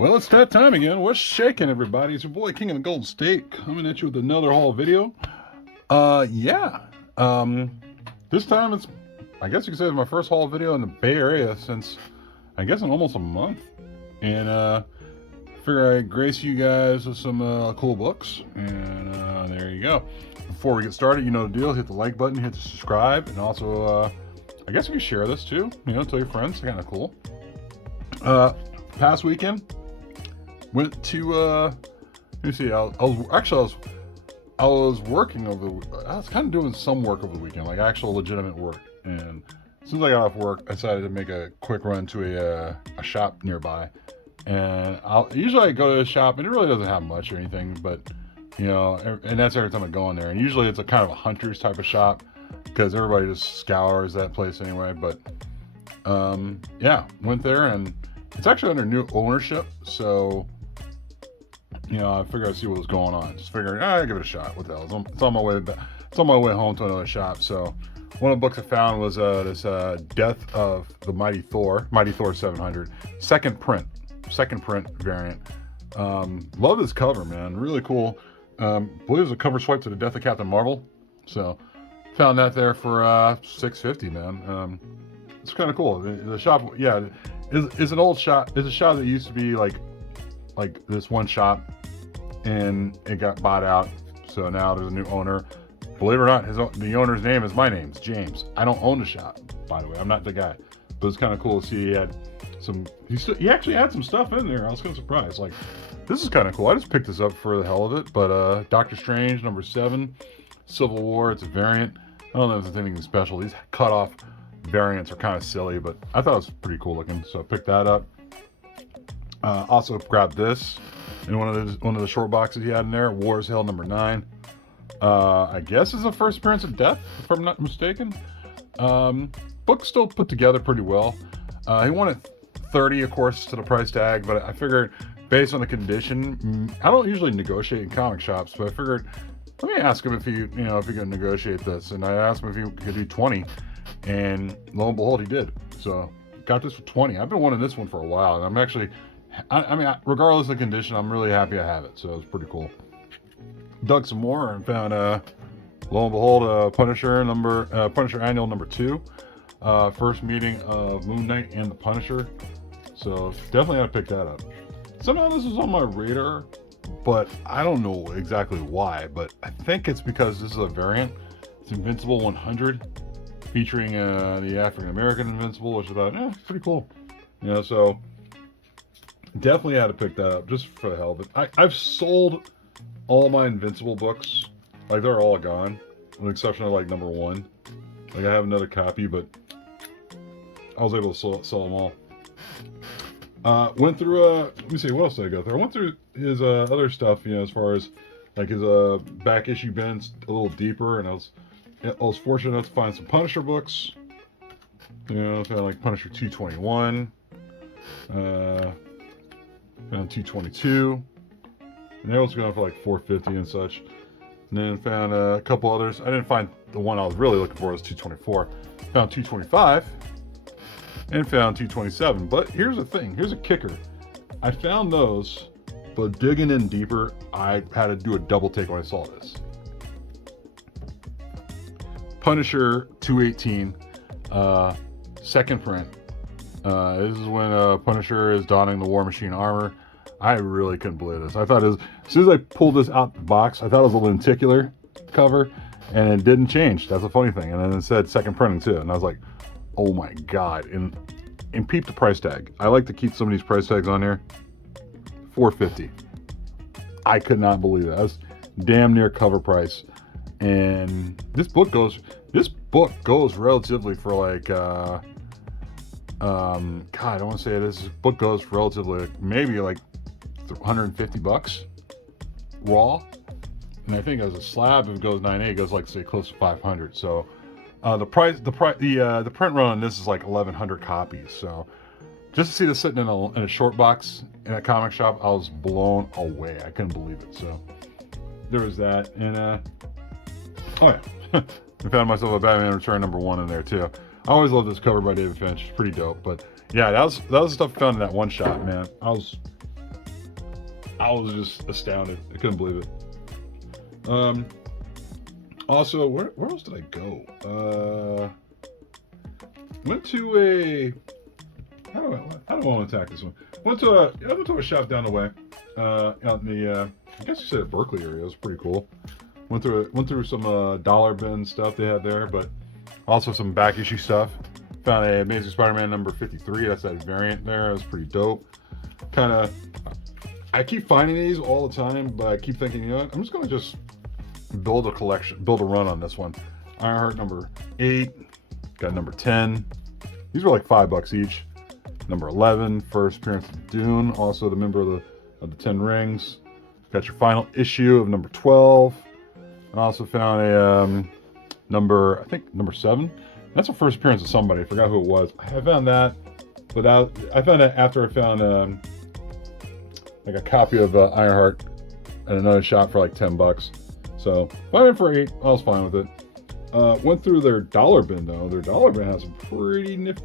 Well, it's that time again. What's shaking, everybody? It's your boy King of the Golden State coming at you with another haul video. Yeah. This time it's, I guess you could say, it's my first haul video in the Bay Area since, I guess, in almost a month. And figure I'd grace you guys with some cool books. And there you go. Before we get started, you know the deal. Hit the like button, hit the subscribe, and also, I guess you can share this too. You know, tell your friends. It's kind of cool. Past weekend. Went to let me see. I was working over the. I was kind of doing some work over the weekend, like actual legitimate work. And as soon as I got off work, I decided to make a quick run to a shop nearby. And usually I go to a shop, and it really doesn't have much or anything, but you know, and that's every time I go in there. And usually it's a kind of a hunter's type of shop because everybody just scours that place anyway. But yeah, went there, and it's actually under new ownership, so. You know, I figured I'd see what was going on. Just figuring, I'd give it a shot. What the hell? It's on my way back. It's on my way home to another shop. So, one of the books I found was this Death of the Mighty Thor 700, second print variant. Love this cover, man. Really cool. Believe it was a cover swipe to the Death of Captain Marvel. So, found that there for $6.50, man. It's kind of cool. The shop, yeah, is an old shop. It's a shop that used to be like this one shop, and it got bought out, so now there's a new owner. Believe it or not, the owner's name is my name. It's James. I don't own the shop, by the way. I'm not the guy, but it's kind of cool to see he had some. He actually had some stuff in there. I was kind of surprised. Like, this is kind of cool. I just picked this up for the hell of it. But Doctor Strange #7, Civil War. It's a variant. I don't know if there's anything special. These cut off variants are kind of silly, but I thought it was pretty cool looking, so I picked that up. Also grabbed this in one of the short boxes he had in there. War is Hell #9. I guess is the first appearance of Death, if I'm not mistaken. Book still put together pretty well. He wanted $30, of course, to the price tag, but I figured based on the condition, I don't usually negotiate in comic shops, but I figured let me ask him if he can negotiate this. And I asked him if he could do 20, and lo and behold, he did. So got this for 20. I've been wanting this one for a while, and I'm actually. I mean, regardless of the condition, I'm really happy I have it, so it's pretty cool. Dug some more and found, lo and behold, Punisher Annual #2. First meeting of Moon Knight and the Punisher, so definitely had to pick that up. Somehow this was on my radar, but I don't know exactly why, but I think it's because this is a variant. It's Invincible 100, featuring the African American Invincible, which is about, pretty cool. You know, so definitely had to pick that up just for the hell of it. I've sold all my Invincible books. Like, they're all gone, with the exception of like #1. Like, I have another copy, but I was able to sell them all. Went through let me see, what else did I go through? I went through his other stuff, you know, as far as like his back issue bins a little deeper, and I was fortunate enough to find some Punisher books. You know, I found like Punisher 221. Found 222, and that was going for like $4.50 and such. And then found a couple others. I didn't find the one I was really looking for, was 224. Found 225 and found 227. But here's the thing, here's a kicker. I found those, but digging in deeper, I had to do a double take when I saw this. Punisher 218, second print. This is when Punisher is donning the War Machine armor. I really couldn't believe this. I thought as soon as I pulled this out the box, I thought it was a lenticular cover, and it didn't change. That's a funny thing. And then it said second printing too, and I was like, oh my god. And peep the price tag. I like to keep some of these price tags on here. $4.50. I could not believe that. That's damn near cover price. And this book goes relatively for like God, I don't want to say this book goes for relatively maybe like $150 raw, and I think as a slab, if it goes 9.8, it goes like, say, close to 500. So the print run on this is like 1,100 copies. So just to see this sitting in a short box in a comic shop, I was blown away. I couldn't believe it. So there was that, and oh yeah, I found myself a Batman Return #1 in there too. I always love this cover by David Finch. It's pretty dope. But yeah, that was the stuff I found in that one shot, man. I was I was just astounded. I couldn't believe it. Also, where else did I go? Went to a. How do I want to attack this one? I went to a shop down the way, out in the I guess you said Berkeley area. It was pretty cool. Went through some dollar bin stuff they had there, but also some back issue stuff. Found a Amazing Spider-Man number 53. That's that variant there. It was pretty dope. I keep finding these all the time, but I keep thinking, you know what? I'm just gonna just build a collection, build a run on this one. Ironheart number 8, got number 10. These were like $5 each. Number 11, first appearance of Dune, also the member of the 10 Rings. Got your final issue of number 12. I also found a number 7. That's the first appearance of somebody. I forgot who it was. I found that, but I found that after I found like a copy of Ironheart at another shop for like $10. So if I went for 8, I was fine with it. Went through their dollar bin though. Their dollar bin has some pretty nifty.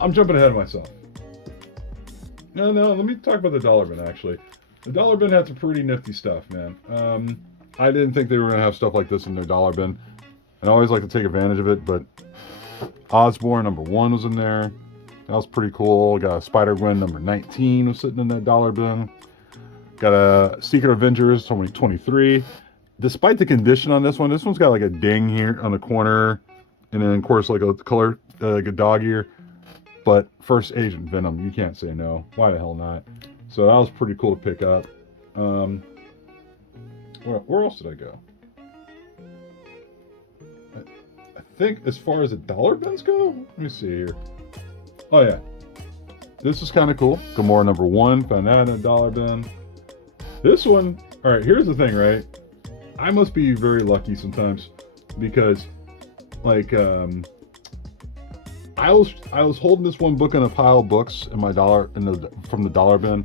I'm jumping ahead of myself. No, let me talk about the dollar bin actually. The dollar bin had some pretty nifty stuff, man. I didn't think they were going to have stuff like this in their dollar bin. And I always like to take advantage of it, but Osborn number 1 was in there. That was pretty cool. Got a Spider-Gwen number 19 was sitting in that dollar bin. Got a Secret Avengers 23. Despite the condition on this one's got like a ding here on the corner. And then, of course, like a color, like a dog ear. But first Agent Venom, you can't say no. Why the hell not? So that was pretty cool to pick up. Where else did I go? I think as far as the dollar bins go, let me see here. Oh yeah, this is kind of cool. Gamora number 1, found that in a dollar bin. This one, all right. Here's the thing, right? I must be very lucky sometimes because, like, I was holding this one book in a pile of books in my from the dollar bin,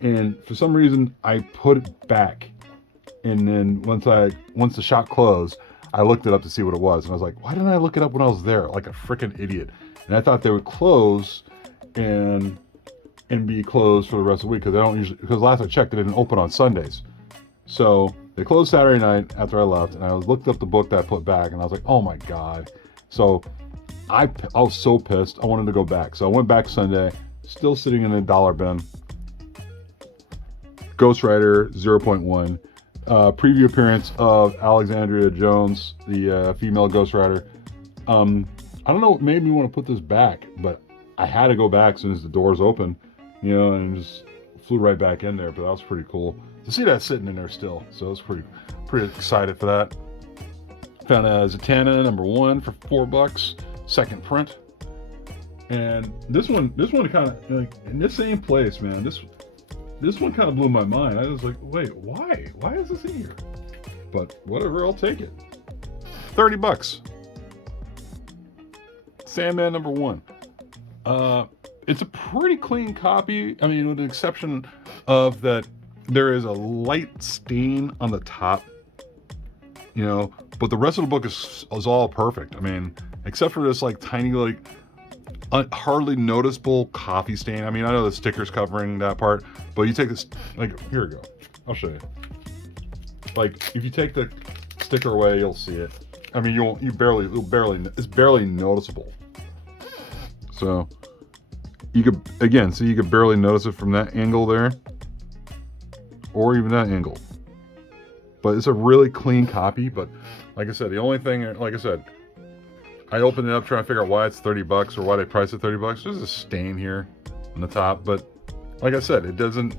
and for some reason I put it back. And then once the shop closed, I looked it up to see what it was, and I was like, why didn't I look it up when I was there? Like a freaking idiot. And I thought they would close and be closed for the rest of the week because last I checked, they didn't open on Sundays. So they closed Saturday night after I left, and I looked up the book that I put back, and I was like, oh my god. So I was so pissed. I wanted to go back, so I went back Sunday, still sitting in a dollar bin. Ghost Rider 0.1. Preview appearance of Alexandria Jones, the female Ghost Rider. I don't know what made me want to put this back, but I had to go back as soon as the doors open, and just flew right back in there. But that was pretty cool to see that sitting in there still. So I was pretty excited for that. Found a Zatanna number 1 for $4, second print. And this one kind of like in the same place, man. This one kind of blew my mind. I was like, wait, why? Why is this in here? But whatever, I'll take it. $30. Sandman number 1. It's a pretty clean copy. I mean, with the exception of that there is a light stain on the top, but the rest of the book is all perfect. I mean, except for this like tiny, like hardly noticeable coffee stain. I mean, I know the sticker's covering that part, but you take this, like, here we go. I'll show you. Like, if you take the sticker away, you'll see it. I mean, it's barely noticeable. So you could barely notice it from that angle there, or even that angle. But it's a really clean copy. But like I said, the only thing, like I said, I opened it up trying to figure out why it's $30 or why they priced it $30. There's a stain here on the top, but like I said, it doesn't.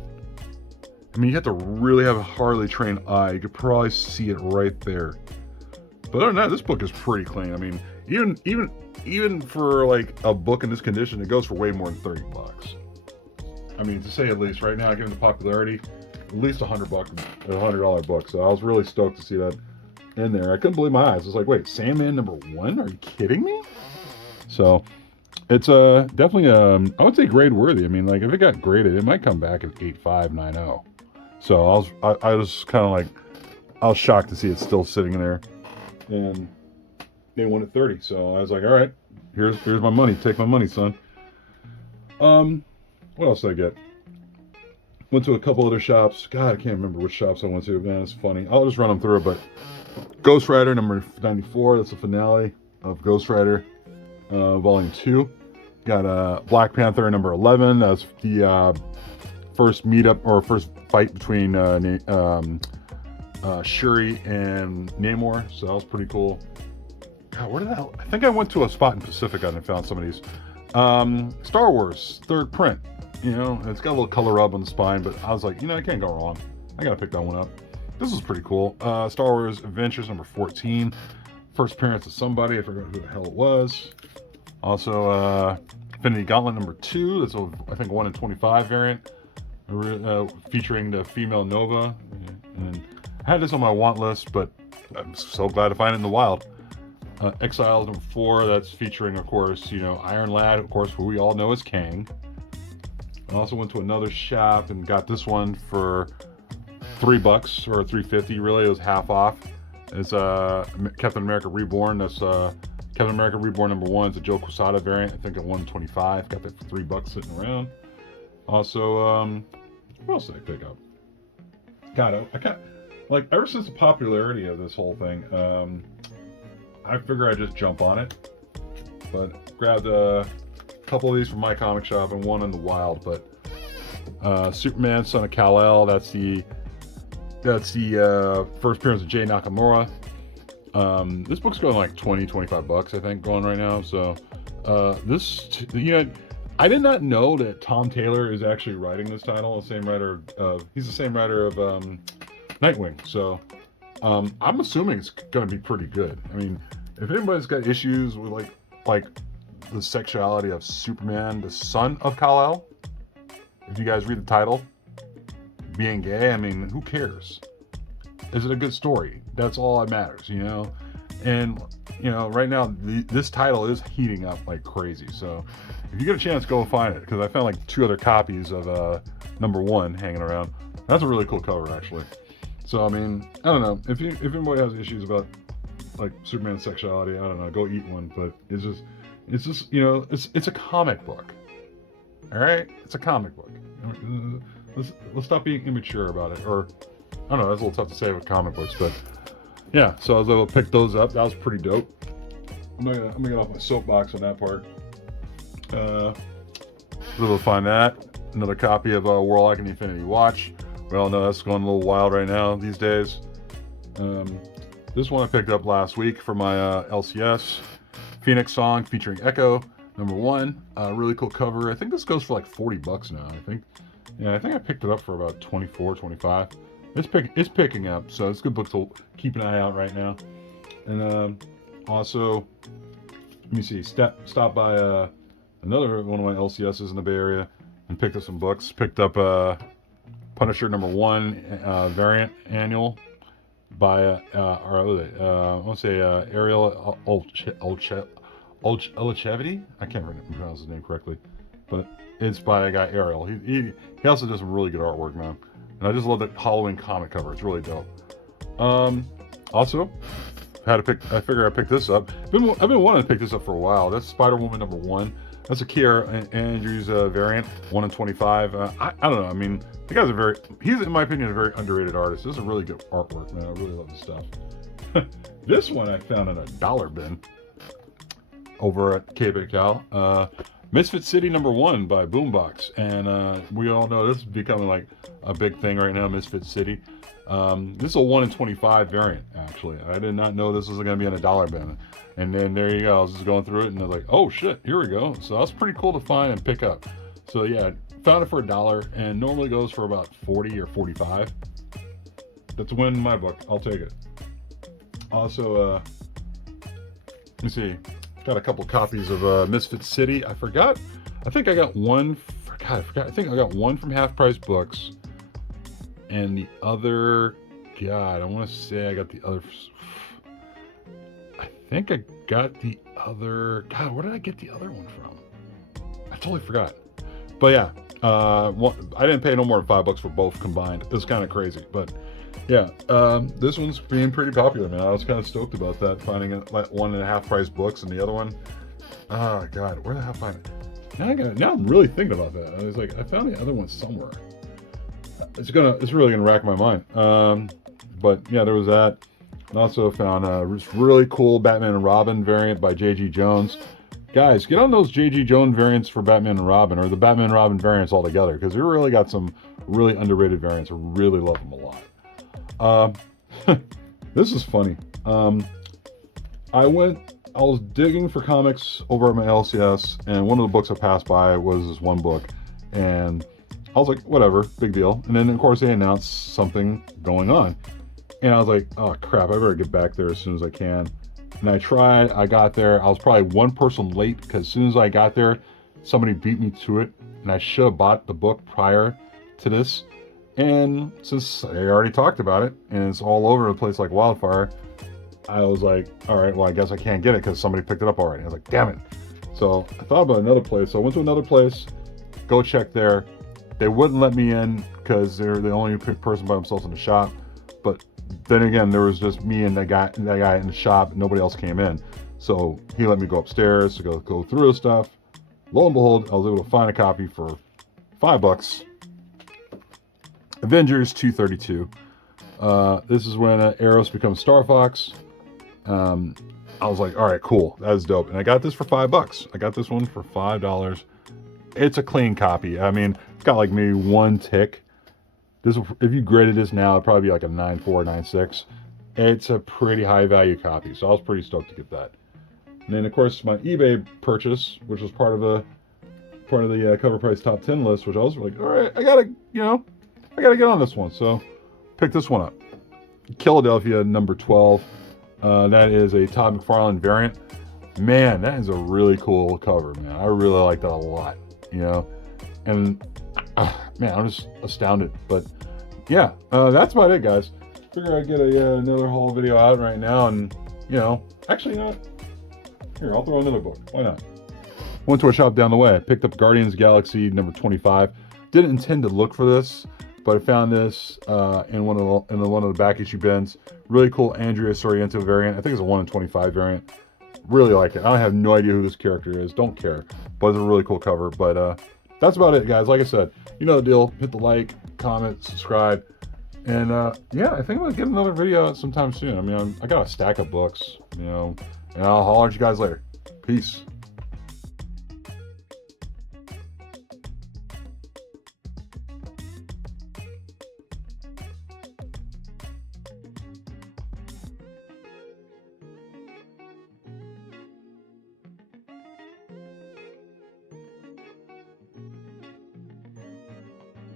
I mean, you have to really have a hardly trained eye. You could probably see it right there. But other than that, this book is pretty clean. I mean, even for like a book in this condition, it goes for way more than $30. I mean, to say at least, right now, given the popularity, at least $100, $100 book. So I was really stoked to see that in there. I couldn't believe my eyes. I was like, wait, Sandman number 1? Are you kidding me? So it's definitely I would say grade worthy. I mean, like, if it got graded, it might come back at 8.590. So I was kind of like, I was shocked to see it still sitting in there, and they won at 30. So I was like, all right, here's my money. Take my money, son. What else did I get? Went to a couple other shops. God, I can't remember which shops I went to. Man, it's funny. I'll just run them through. But Ghost Rider number 94. That's the finale of Ghost Rider, Volume 2. Got Black Panther number 11. That's the first meetup or first fight between Shuri and Namor. So that was pretty cool. God, where did that? I think I went to a spot in Pacifica and found some of these. Star Wars third print. You know, it's got a little color rub on the spine, but I was like, you know, I can't go wrong. I gotta pick that one up. This was pretty cool. Star Wars Adventures number 14. First appearance of somebody. I forgot who the hell it was. Also, Infinity Gauntlet number 2. That's a, I think, 1 in 25 variant. Featuring the female Nova. And I had this on my want list, but I'm so glad to find it in the wild. Exiles number 4. That's featuring, of course, you know, Iron Lad, of course, who we all know as Kang. I also went to another shop and got this one for $3 or $3.50. Really, it was half off. It's Captain America Reborn. That's Captain America Reborn number 1. It's a Joe Quesada variant. I think at $1.25. Got that for $3 sitting around. Also, what else did I pick up? God, I got like ever since the popularity of this whole thing, I figure I'd just jump on it. But grabbed a couple of these from my comic shop and one in the wild. But Superman, Son of Kal-El. That's the first appearance of Jay Nakamura. This book's going like $20-25, I think, going right now. So this, you know, I did not know that Tom Taylor is actually writing this title. The same writer of he's the same writer of Nightwing. So I'm assuming it's going to be pretty good. I mean, if anybody's got issues with like the sexuality of Superman, the son of Kal-El, if you guys read the title, being gay, I mean, who cares? Is it a good story? That's all that matters, you know? And, you know, right now, this title is heating up like crazy. So if you get a chance, go find it. Because I found like 2 other copies of number 1 hanging around. That's a really cool cover, actually. So, I mean, I don't know. If anybody has issues about like Superman's sexuality, I don't know, go eat one. But it's just, you know, it's a comic book. All right? It's a comic book. Let's stop being immature about it. Or, I don't know, that's a little tough to say with comic books, but yeah, so I was able to pick those up. That was pretty dope. I'm gonna get off my soapbox on that part. Was able to find that. Another copy of Warlock and the Infinity Watch. We all know that's going a little wild right now these days. This one I picked up last week for my LCS. Phoenix Song featuring Echo, number 1. Really cool cover. I think this goes for like $40 now, I think. Yeah, I think I picked it up for about $24-25. It's picking up, so it's a good book to keep an eye out right now. And also, let me see, stop by another one of my LCSs in the Bay Area and picked up some books. Picked up Punisher number 1 variant annual by I want to say Ariel Olchevity. I can't pronounce his name correctly, but it's by a guy Ariel. He also does some really good artwork, man. And I just love that Halloween comic cover. It's really dope. Also, I figure I picked this up. I've been wanting to pick this up for a while. That's Spider-Woman number 1. That's a Kiera Andrews variant, 1 in 25. I don't know. I mean, the guy's he's, in my opinion, a very underrated artist. This is a really good artwork, man. I really love his stuff. This one I found in a dollar bin over at Cal. Misfit City number 1 by Boombox. And we all know this is becoming like a big thing right now, Misfit City. This is a 1 in 25 variant, actually. I did not know this was going to be in a dollar bin. And then there you go. I was just going through it and I was like, oh shit, here we go. So that's pretty cool to find and pick up. So yeah, found it for $1 and normally goes for about 40 or 45. That's a win in my book. I'll take it. Also, let me see. Got a couple copies of Misfit City. I forgot. I think I got one. I think I got one from Half Price Books. And the other, God, I want to say I got the other. I think I got the other. God, where did I get the other one from? I totally forgot. But yeah, I didn't pay no more than $5 for both combined. It was kind of crazy, but yeah, this one's being pretty popular, man. I was kind of stoked about that, finding one and a Half Price Books, and the other one, oh God, where the hell find it? Now I'm really thinking about that. I was like, I found the other one somewhere. it's really gonna rack my mind. But yeah, there was that. I also found this really cool Batman and Robin variant by J.G. Jones. Guys, get on those J.G. Jones variants for Batman and Robin, or the Batman and Robin variants altogether, because we really got some really underrated variants. I really love them a lot. This is funny. I was digging for comics over at my LCS, and one of the books I passed by was this one book, and I was like, whatever, big deal. And then, of course, they announced something going on. And I was like, oh, crap, I better get back there as soon as I can. And I tried, I got there. I was probably one person late because as soon as I got there, somebody beat me to it. And I should have bought the book prior to this. And since I already talked about it, and it's all over the place like wildfire, I was like, all right, well, I guess I can't get it because somebody picked it up already. I was like, damn it. So I thought about another place. So I went to another place, go check there. They wouldn't let me in because they're the only person by themselves in the shop. But then again, there was just me and that guy in the shop. Nobody else came in. So he let me go upstairs to go through the stuff. Lo and behold, I was able to find a copy for $5. Avengers 232. This is when Eros becomes Star Fox. I was like, all right, cool. That's dope. And I got this for $5. I got this one for $5. It's a clean copy. I mean, it's got like maybe one tick. This, if you graded this now, it'd probably be like a 9.4, 9.6. It's a pretty high value copy, so I was pretty stoked to get that. And then, of course, my eBay purchase, which was part of the cover price top 10 list, which I was like, all right, I gotta get on this one. So, pick this one up. Philadelphia number 12. That is a Todd McFarlane variant. Man, that is a really cool cover, man. I really like that a lot, and man, I'm just astounded. But yeah, that's about it, guys. Figure I'd get another haul video out right now, and actually, here, I'll throw another book. Why not? Went to a shop down the way. I picked up Guardians Galaxy number 25. Didn't intend to look for this, but I found this in one of the back issue bins. Really cool Andrea Sorrento variant. I think it's a 1 in 25 variant. Really like it. I have no idea who this character is. Don't care. But it's a really cool cover. But that's about it, guys. Like I said, you know the deal. Hit the like, comment, subscribe. And yeah, I think I'm going to get another video out sometime soon. I mean, I got a stack of books, and I'll holler at you guys later. Peace.